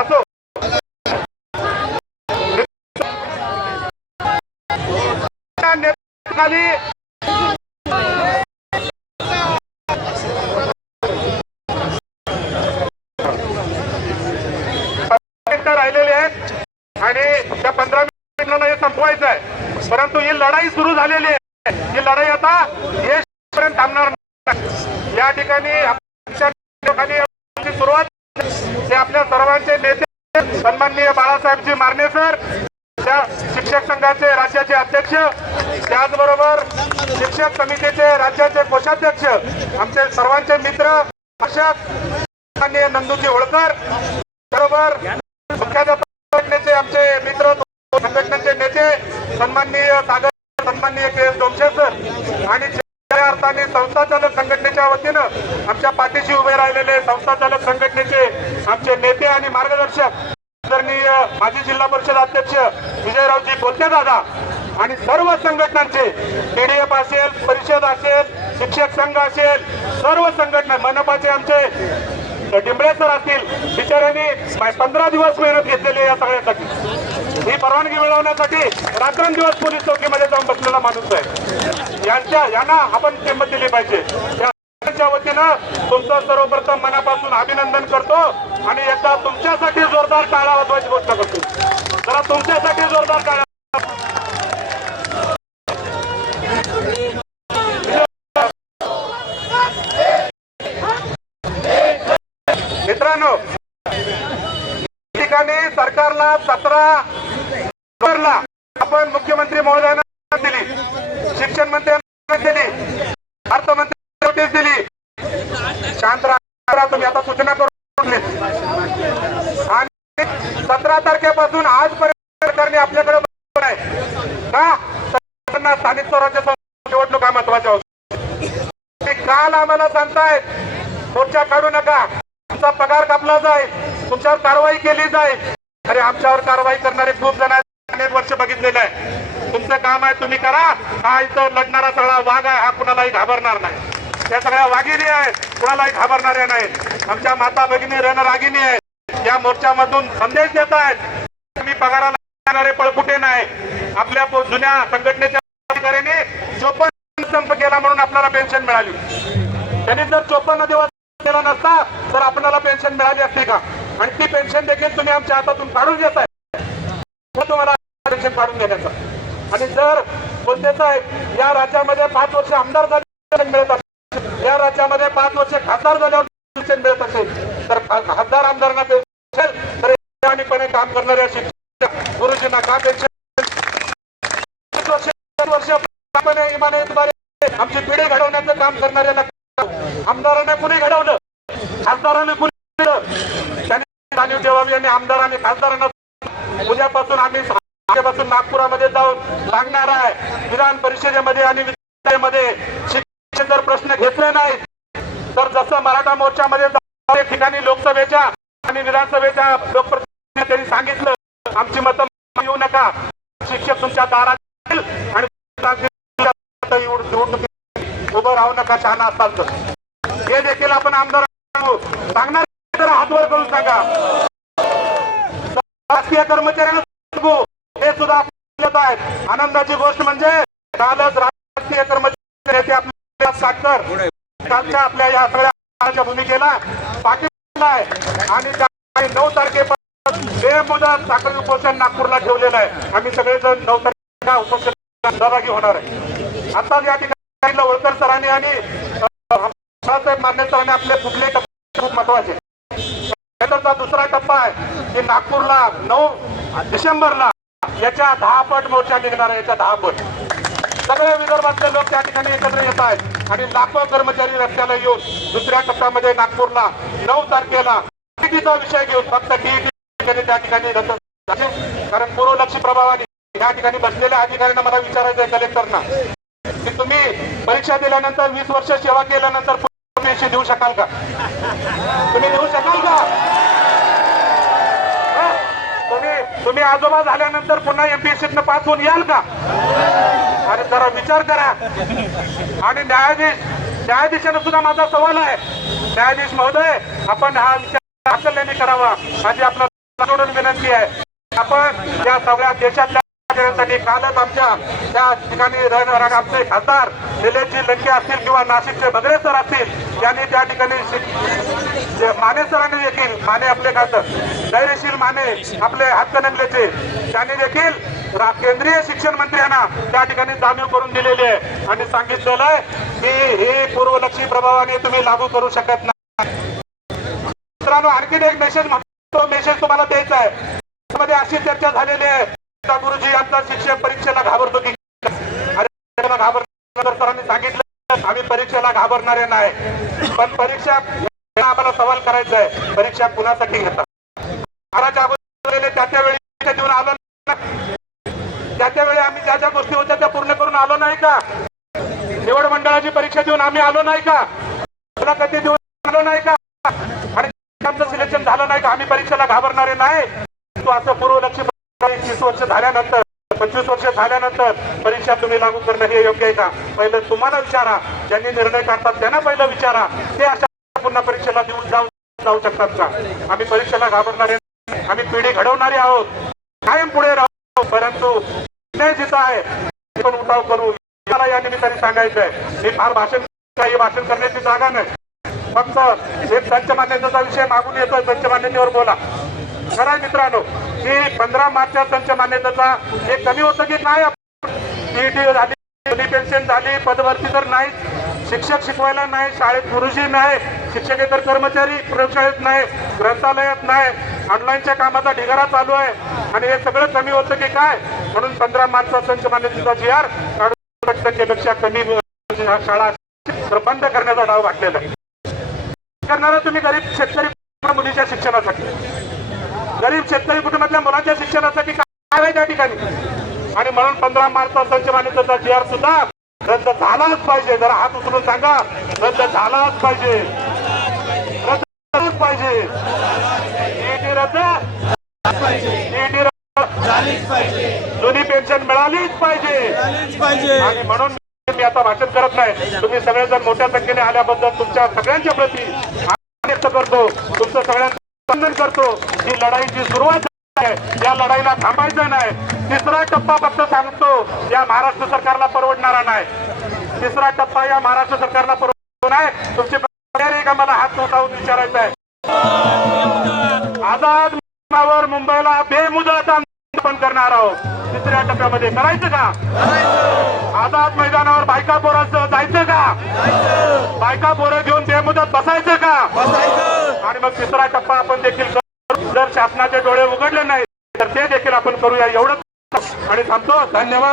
असो खाली राहिलेले आहेत आणि त्या 15 मिनिटांना हे संपवायचं आहे, परंतु ही लढाई सुरू झालेली आहे. ही लढाई आता येशपर्यंत थांबणार नाही. या ठिकाणी सुरुवात ते आपल्या सर्वांचे नेते सन्माननीय बाळासाहेबजी मारणे सर, त्या शिक्षक संघाचे राज्याचे अध्यक्ष, त्याचबरोबर शिक्षक समितीचे राज्याचे कोषाध्यक्ष, आमचे सर्वांचे मित्र शिक्षक सन्माननीय नंदूजी होळकर, बरोबर मुख्याध्यापक संघटनेचे आमचे मित्र संघटनेचे नेते सन्माननीय सागर, सन्माननीय के.एस. डोमशे सर आणि अर्थाने संस्थाचालक संघटनेच्या वतीनं आमच्या पाठीशी उभे राहिलेले संस्थाचालक संघटनेचे आमचे नेते आणि मार्गदर्शक आदरणीय माजी जिल्हा परिषद अध्यक्ष विजयरावजी बोलते दादा आणि सर्व संघटनांचे पीडीएफ असेल, परिषद असेल, शिक्षक संघ असेल, सर्व संघटना, मनपाचे आमचे डिंबळे सर असतील, बिचाऱ्यांनी 15 दिवस मेहनत घेतलेली या सगळ्यासाठी. ही परवानगी मिळवण्यासाठी रात्रंदिवस पोलीस चौकीमध्ये जाऊन बसलेला माणूस आहे. यांना आपण किंमत दिली पाहिजे. त्या वतीनं तुमचं सर्वप्रथम मनापासून अभिनंदन करतो आणि एकदा तुमच्यासाठी जोरदार टाळ्या वाजवायची गोष्ट करतो. जरा तुमच्यासाठी जोरदार टाळ्या. मित्रांनो, ठिकाणी सरकारला 17 आपण मुख्यमंत्री महोदयांना दिली, शिक्षण मंत्र्यांना दिली, अर्थमंत्री नोटीस दिली, शांत राहा तुम्ही आता सूचना करून आणि 17 तारखेपासून आजपर्यंत सरकारने आपल्याकडे आहे का स्थानिक स्वराज्य निवडणुका महत्वाच्या होत्या. काल आम्हाला सांगतायत मोर्चा काढू नका, तुमचा पगार कापला जाईल, तुमच्यावर कारवाई केली जाईल. अरे आमच्यावर कारवाई करणारे खूप जण अनेक वर्ष बघितलेलं आहे. तुमचं काम आहे तुम्ही करा. हा इथं लढणारा सगळा वाघ आहे, हा कुणालाही घाबरणार नाही. त्या सगळ्या वाघिणी आहेत, कुणालाही घाबरणाऱ्या नाहीत. आमच्या माता भगिनी रणरागिणी आहेत, या मोर्चामधून संदेश देत आहेत. मी पगाराला येणारे पळकुटे नाही. आपल्या जुन्या संघटनेच्या अधिकाऱ्यांनी 54 संप केला म्हणून आपल्याला पेन्शन मिळाली. त्यांनी जर 54 दिवस केला नसता तर आपल्याला पेन्शन मिळाली असते का? आणि ती पेन्शन देखील तुम्ही आमच्या हातातून काढून घेताय. तुम्हाला पेन्शन काढून घेण्याचा. आणि जर बोलते साहेब या राज्यामध्ये 5 वर्ष आमदार झाले मिळत असेल, या राज्यामध्ये 5 वर्ष खासदार झाल्यावर पेन्शन मिळत असेल तर खासदार आमदारांना पेन्शन तर प्रामाणिकपणे काम करणाऱ्या शिक्षक गुरुजींना का पेन्शन? वर्ष इमानतद्वारे आमची पिढी घडवण्याचं काम करणाऱ्याला आमदारांना कुणी घडवलं, खासदारांना कुणी घडवलं? त्यांनी जाणीव ठेवावी आणि आमदारांनी खासदारांना. उद्यापासून आम्ही नागपुरामध्ये जाऊन सांगणार आहे, विधान परिषदेमध्ये आणि विधानसभेमध्ये शिक्षण जर प्रश्न घेतले नाही तर जसं मराठा मोर्चामध्ये ठिकाणी लोकसभेच्या आणि विधानसभेच्या लोकप्रतिनिधी त्यांनी सांगितलं आमची मतं येऊ नका, शिक्षक तुमच्या दारात आणि उभं राहू नका, शहाणा असाल तर. हे देखील आपण आमदारांना सांगणार. हातवर करून सांगा. राजकीय कर्मचाऱ्यांना हे सुद्धा आहेत. आनंदाची गोष्ट म्हणजे कालच राजकीय कर्मचारी आपल्या साखर कालच्या आपल्या या सगळ्या भूमिकेला पाठिंबा आहे आणि 9 तारखेपासून बेमुदत साखर उपोषण नागपूरला ठेवलेलं आहे. आम्ही सगळेजण 9 तारखेला उपोषणात सहभागी होणार आहे. आता या ठिकाणी होळकर सरांनी आणि बाळासाहेब मारणे सरांनी आपले पुढले टप्पे खूप महत्वाचे. त्याचा दुसरा टप्पा आहे की नागपूरला 9 डिसेंबरला याच्या 10 पट मोर्चा निघणार आहे. याच्या 10 पट सगळे विदर्भातले लोक त्या ठिकाणी एकत्र येत आहेत आणि लाखो कर्मचारी रस्त्याला येऊन दुसऱ्या टप्प्यामध्ये नागपूरला 9 तारखेला टीईटीचा विषय घेऊन फक्त टीईटी त्या ठिकाणी कारण पूर्वलक्षी प्रभावाने त्या ठिकाणी बसलेल्या अधिकाऱ्यांना मला विचारायचं आहे कलेक्टरना की तुम्ही परीक्षा दिल्यानंतर 20 वर्ष सेवा केल्यानंतर पुन्हा देऊ शकाल का? तुम्ही देऊ शकाल का? तुम्ही आजोबा झाल्यानंतर पुन्हा एमपीएससीतनं पास होऊन याल का? अरे जरा विचार करा. आणि न्यायाधीशांना सुद्धा माझा सवाल आहे, न्यायाधीश महोदय आपण हा विचार करावा. माझी आपला सोडून विनंती आहे, आपण या सगळ्या देशातल्या साठी कालच आमच्या त्या ठिकाणी राहणारे आमचे खासदार निलेशजी लंके असतील किंवा नाशिकचे बगरे सर असतील, त्यांनी त्या ठिकाणी माने सरांनी देखील, माने आपले खासदार धैर्यशील माने आपले हातकणंगलेचे, त्यांनी देखील केंद्रीय शिक्षण मंत्र्यांना त्या ठिकाणी जाणीव करून दिलेली आहे आणि सांगितलेलं आहे की हे पूर्वलक्षी प्रभावाने तुम्ही लागू करू शकत नाही. मित्रांनो, आणखी एक मेसेज म्हणतो, मेसेज तुम्हाला द्यायचा आहे. त्यामध्ये अशी चर्चा झालेली आहे, गुरुजी यांचा शिक्षक परीक्षेला घाबरतो की घाबरतो. सरांनी सांगितलं आम्ही परीक्षेला घाबरणारे नाही, पण परीक्षा आम्हाला सवाल करायचा आहे, परीक्षा कुणासाठी घेतात. महाराजा अगोदर त्यावेळी देऊन आलो, त्यावेळी आम्ही ज्या ज्या गोष्टी होत्या त्या पूर्ण करून आलो नाही का? निवड मंडळाची परीक्षा देऊन आम्ही आलो नाही का? मुलाखती देऊन आलो नाही का? आणि आमचं सिलेक्शन झालं नाही का? आम्ही परीक्षेला घाबरणारे नाही. तो असं पूर्वलक्षी 30 वर्ष झाल्यानंतर, 25 वर्ष झाल्यानंतर परीक्षा तुम्ही लागू करणं हे योग्य आहे का? पहिलं तुम्हाला विचारा, ज्यांनी निर्णय काढतात त्यांना पहिलं विचारा, ते अशा पुन्हा परीक्षेला देऊन जाऊ शकतात का? आम्ही परीक्षेला घाबरणारे, आम्ही पिढी घडवणारे आहोत, कायम पुढे राहू, परंतु जिथं आहे पण उठाव करू. मला या निमित्ताने सांगायचं आहे, मी फार भाषण करण्याची जागा नाही, फक्त एक संच मान्यतेचा विषय मागून येतोय, संच मान्यतेवर बोला. खरं मित्रांनो की 15 मार्चच्या संच मान्यतेचा हे कमी होतं की काय? पीईटी झाली, जुनी पेन्शन झाली, पदभरती तर नाही, शिक्षक शिकवायला नाही, शाळेत गुरुजी नाही, शिक्षकेतर कर्मचारी प्रयोगशाळेत नाही, ग्रंथालयात नाही, ऑनलाईनच्या कामाचा ढिगारा चालू आहे आणि हे सगळं कमी होतं की काय? म्हणून 15 मार्चचा संच मान्यतेचा GR 60% कमी शाळा बंद करण्याचा डाव घातलेला आहे. करणारा तुम्ही गरीब शेतकरी मुलीच्या शिक्षणासाठी, गरीब शेतकरी कुटुंबातल्या मुलांच्या शिक्षणासाठी काय आहे त्या ठिकाणी? आणि म्हणून 15 मार्चचा संच मान्यतेचा GR सुद्धा रद्द झालाच पाहिजे. जरा हात उचलून सांगा, रद्द झालाच पाहिजे, रद्द झालाच पाहिजे. ईडी रद्द झालीच पाहिजे, जुनी पेन्शन मिळालीच पाहिजे. आणि म्हणून मी आता भाषण करत नाही, तुम्ही सगळेजण मोठ्या संख्येने आल्याबद्दल तुमच्या सगळ्यांच्या प्रती व्यक्त करतो, तुमचं सगळ्यांचं अभिनंदन करतो. ही लढाईची सुरुवात आहे, या लढाईला थांबायचं नाही. तिसरा टप्पा फक्त सांगतो, या महाराष्ट्र सरकारला परवडणारा नाही. तिसरा टप्पा या महाराष्ट्र सरकारला परवडणार नाही. तुमची तयारी का? मला हात उठावून विचारायचं आहे. आझाद मैदानावर मुंबईला बेमुदत आंदोलन करणार आहोत. तिसऱ्या टप्प्यामध्ये करायचं का? आझाद मैदानावर बायका पोरांसह जायचं का? बायका पोरं घेऊन बेमुदत बसायचं का? आणि मग तिसरा टप्पा आपण देखील करू. जर शासनाचे डोळे उघडले नाही तर ते देखील आपण करूया. एवढंच आणि थांबतो. धन्यवाद.